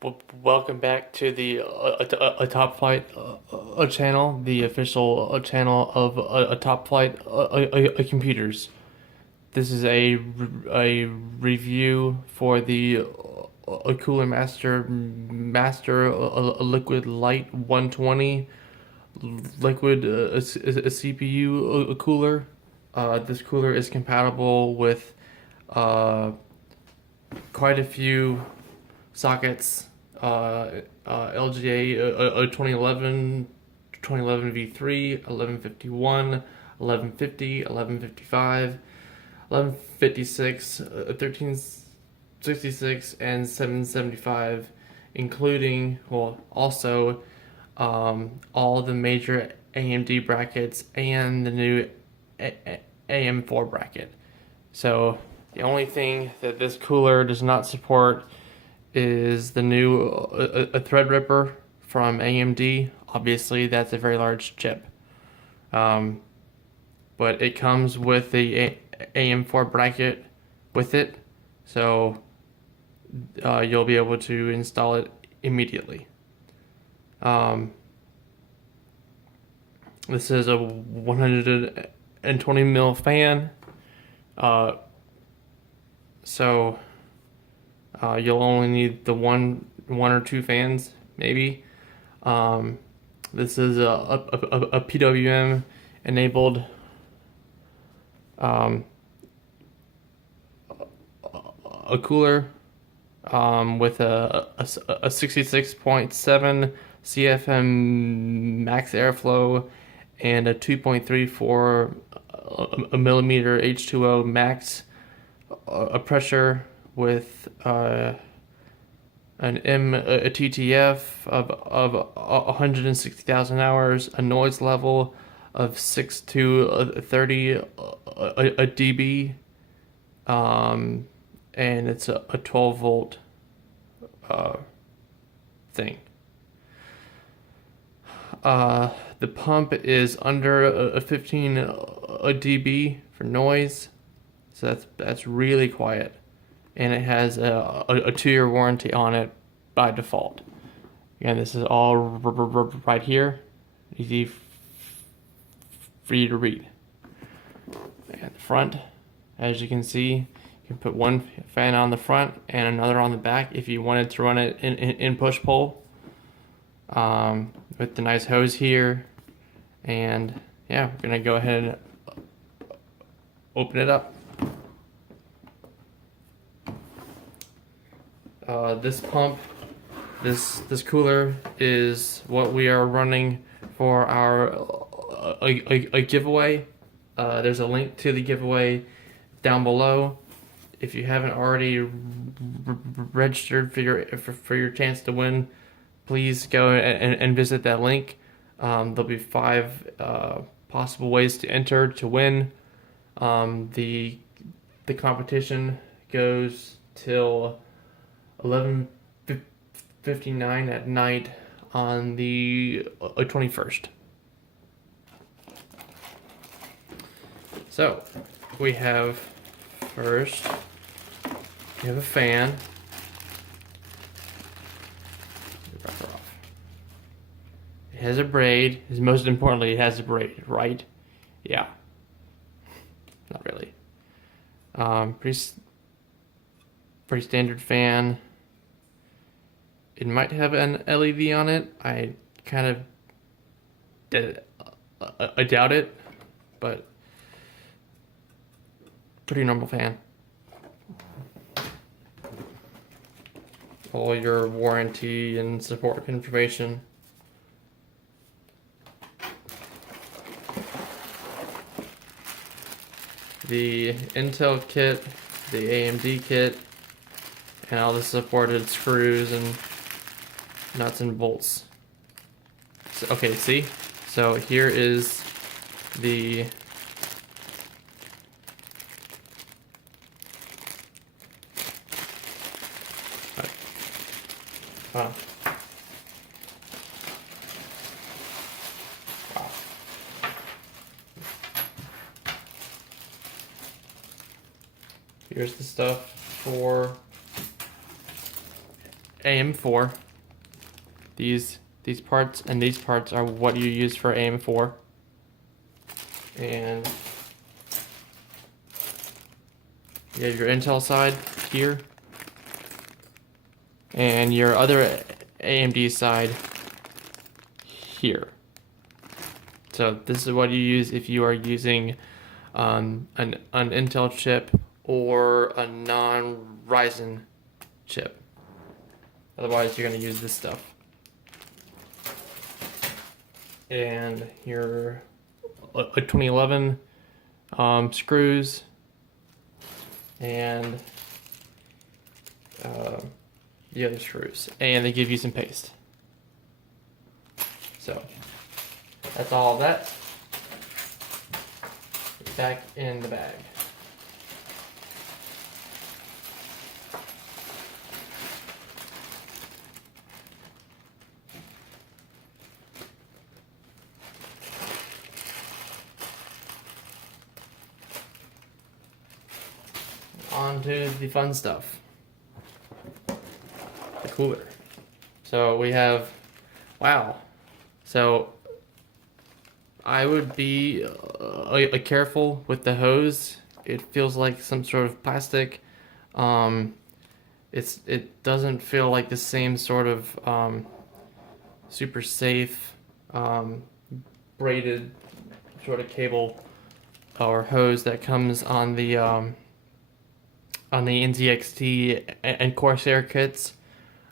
Welcome back to the Top Flight channel, the official channel of Top Flight computers. This is a review for the Cooler Master Liquid Lite 120 liquid CPU cooler. This cooler is compatible with quite a few sockets, LGA 2011, 2011 V3, 1151, 1150, 1155, 1156, 1366, and 775, including, well, also all the major AMD brackets and the new AM4 bracket. So the only thing that this cooler does not support is the new a Threadripper from AMD. Obviously, that's a very large chip, but it comes with the AM4 bracket with it, so you'll be able to install it immediately. This is a 120 mil fan, so you'll only need the one or two fans, maybe. This is a PWM enabled a cooler with a 66.7 CFM max airflow and a 2.34 millimeter H2O max pressure with an TTF of 160,000 hours, a noise level of 6 to 30 dB, and it's a 12 volt thing. The pump is under a 15 dB for noise, so that's really quiet. And it has a 2-year warranty on it by default. Again, this is all right here, easy for you to read. At the front, as you can see, you can put one fan on the front and another on the back if you wanted to run it in push-pull. With the nice hose here, and yeah, we're gonna go ahead and open it up. This pump, this cooler is what we are running for our a giveaway. There's a link to the giveaway down below. If you haven't already registered for your chance to win, please go and visit that link. There'll be 5 possible ways to enter to win. The competition goes till 11:59 at night on the 21st. So we have first, we have a fan. It has a braid. Most importantly, it has a braid, right? Yeah. Not really. Pretty standard fan. It might have an LED on it. I kind of I doubt it, but pretty normal fan. All your warranty and support information. The Intel kit, the AMD kit, and all the supported screws and nuts and bolts. So, okay, see? So here is the wow. Here's the stuff for AM4. These parts and these parts are what you use for AM4. And you have your Intel side here, and your other AMD side here. So this is what you use if you are using an Intel chip or a non-Ryzen chip. Otherwise, you're going to use this stuff. And your 2011 screws and the other screws, and they give you some paste. So that's all of that. Back in the bag. On to the fun stuff. The cooler. So we have, wow. So I would be careful with the hose. It feels like some sort of plastic. It doesn't feel like the same sort of super safe braided sort of cable or hose that comes on the NZXT and Corsair kits.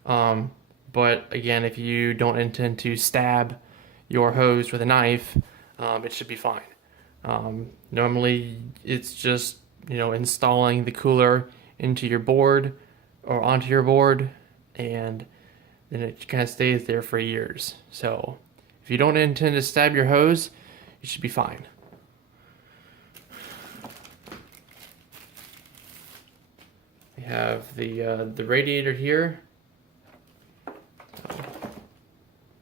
But again, if you don't intend to stab your hose with a knife, it should be fine. Normally, it's just, installing the cooler into your board or onto your board, and then it kind of stays there for years. So if you don't intend to stab your hose, you should be fine. We have the radiator here.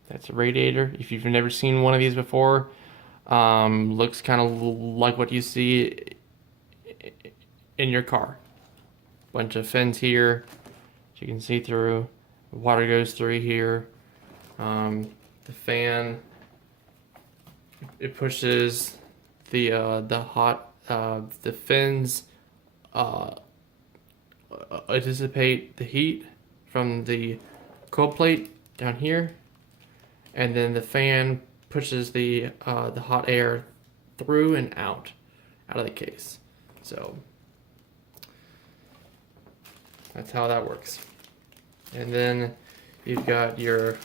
That's a radiator. If you've never seen one of these before, looks kind of like what you see in your car. Bunch of fins here, you can see through. Water goes through here. The fan, it pushes the fins dissipate the heat from the cold plate down here, and then the fan pushes the hot air through and out of the case. So that's how that works. And then you've got your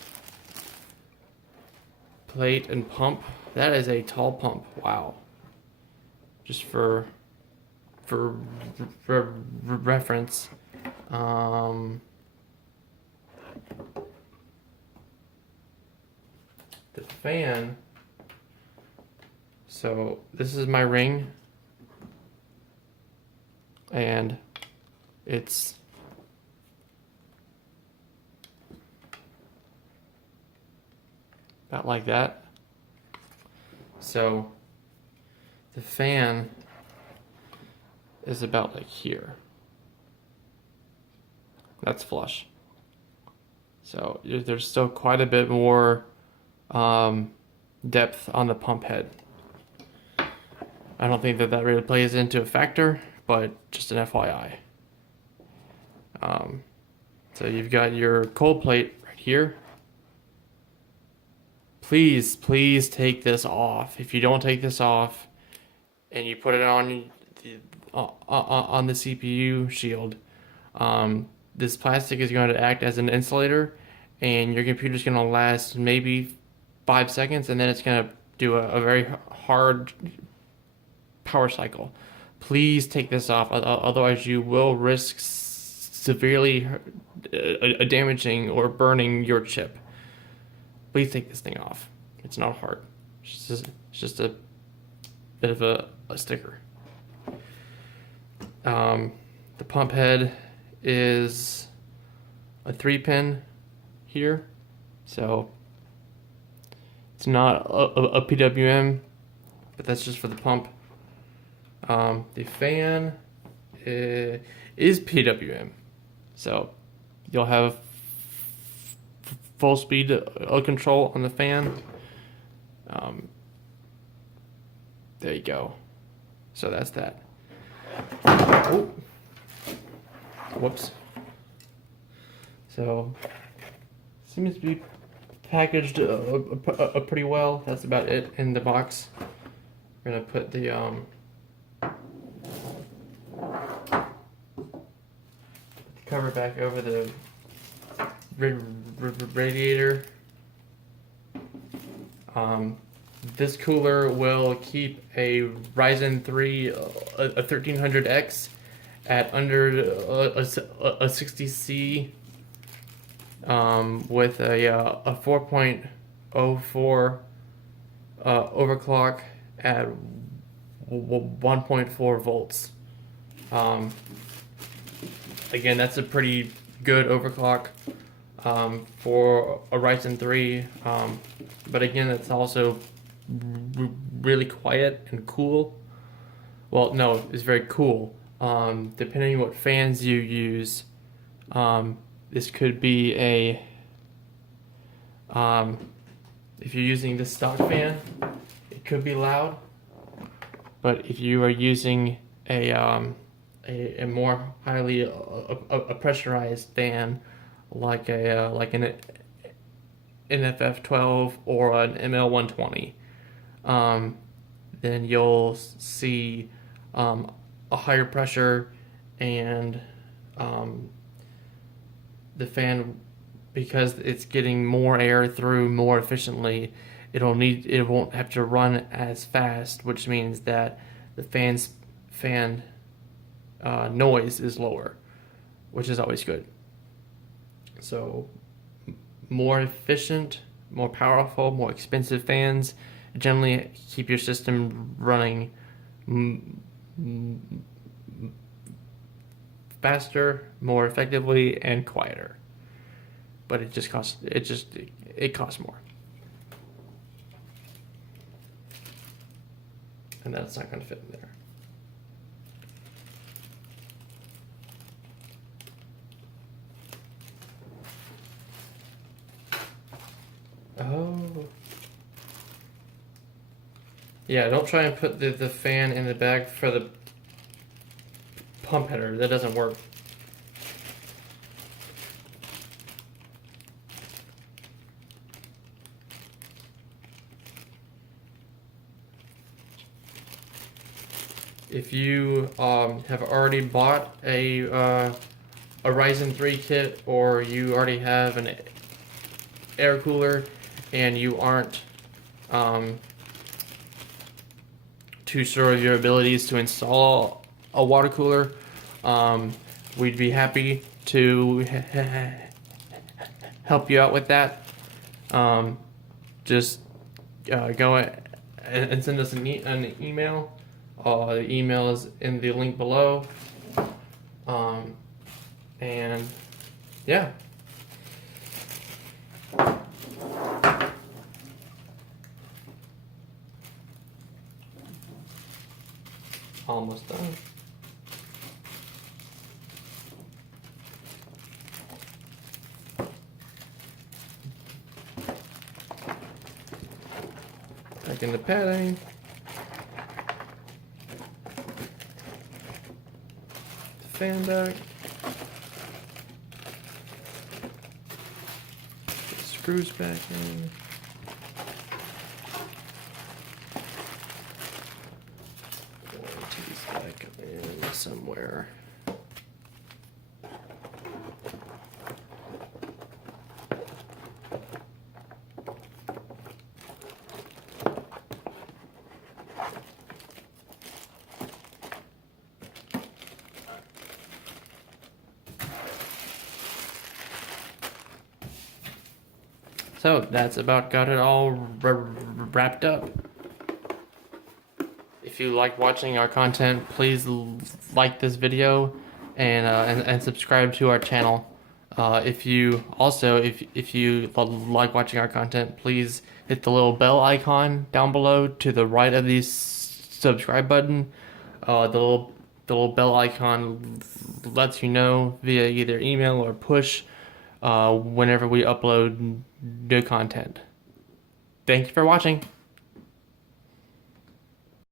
plate and pump. That is a tall pump. Wow. Just for reference, the fan. So this is my ring, and it's about like that. So the fan is about like here. That's flush. So there's still quite a bit more depth on the pump head. I don't think that really plays into a factor, but just an FYI. So you've got your cold plate right here. Please take this off. If you don't take this off and you put it on the CPU shield, this plastic is going to act as an insulator, and your computer's going to last maybe 5 seconds, and then it's going to do a very hard power cycle. Please take this off, otherwise you will risk severely damaging or burning your chip. Please take this thing off. It's not hard. It's just a bit of a sticker. The pump head is a 3-pin here, so it's not a PWM, but that's just for the pump. The fan is PWM, so you'll have full speed control on the fan. There you go. So that's that. Oh. Whoops. So seems to be packaged pretty well. That's about it in the box. We're gonna put the cover back over the radiator. This cooler will keep a Ryzen 3 a 1300X at under a 60C with a 4.04 overclock at 1.4 volts. Again, that's a pretty good overclock for a Ryzen 3, but again, it's also really quiet and cool. Well, no, it's very cool. Depending on what fans you use, this could be a if you're using the stock fan, it could be loud. But if you are using a more highly pressurized fan, like an NFF12 or an ML120, then you'll see a higher pressure, and the fan, because it's getting more air through more efficiently, it won't have to run as fast, which means that the fan noise is lower, which is always good. So more efficient, more powerful, more expensive fans generally keep your system running faster, more effectively, and quieter. But it costs more. And that's not going to fit in there. Oh. Yeah, don't try and put the fan in the bag for the pump header. That doesn't work. If you have already bought a Ryzen 3 kit, or you already have an air cooler and you aren't too sure of your abilities to install a water cooler, we'd be happy to help you out with that. Just go and send us an email. The email is in the link below. And yeah. Almost done. Back in the padding. Fan back. Get screws back in. Warranties back in somewhere. So that's about got it all wrapped up. If you like watching our content, please like this video and subscribe to our channel. If you like watching our content, please hit the little bell icon down below to the right of the subscribe button. The little bell icon lets you know via either email or push whenever we upload new content. Thank you for watching.